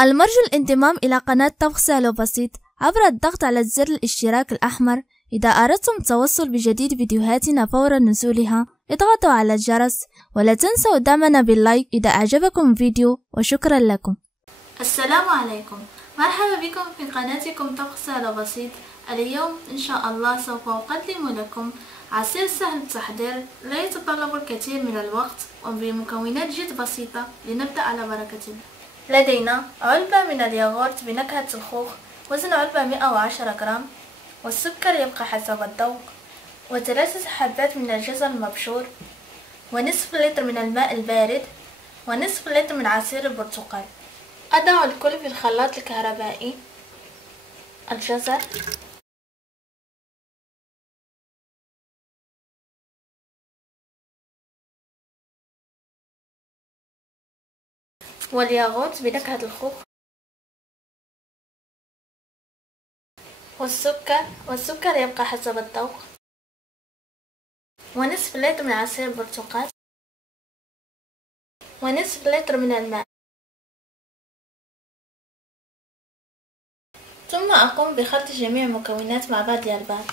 المرجو الانضمام إلى قناة طبخ سهل وبسيط عبر الضغط على زر الاشتراك الأحمر. إذا أردتم التوصل بجديد فيديوهاتنا فور نزولها اضغطوا على الجرس، ولا تنسوا دعمنا باللايك إذا أعجبكم الفيديو، وشكرا لكم. السلام عليكم، مرحبا بكم في قناتكم طبخ سهل وبسيط. اليوم إن شاء الله سوف أقدم لكم عصير سهل التحضير لا يتطلب الكثير من الوقت وبمكونات جد بسيطة. لنبدأ على بركة الله. لدينا علبة من الياغورت بنكهة الخوخ، وزن علبة 110 جرام، والسكر يبقى حسب الذوق، و3 حبات من الجزر المبشور، ونصف لتر من الماء البارد، ونصف لتر من عصير البرتقال. أضع الكل في الخلاط الكهربائي. الجزر والياغورت بنكهة الخوخ، والسكر يبقى حسب الذوق، ونصف لتر من عصير البرتقال، ونصف لتر من الماء. ثم أقوم بخلط جميع المكونات مع بعضها البعض.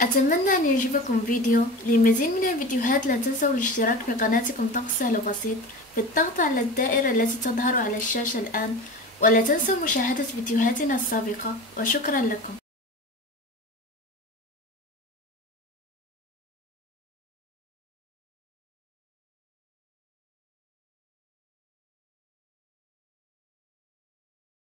أتمنى أن يعجبكم الفيديو. لمزيد من الفيديوهات لا تنسوا الاشتراك في قناتكم طبخ سهل وبسيط بالضغط على الدائرة التي تظهر على الشاشة الآن، ولا تنسوا مشاهدة فيديوهاتنا السابقة، وشكرا لكم.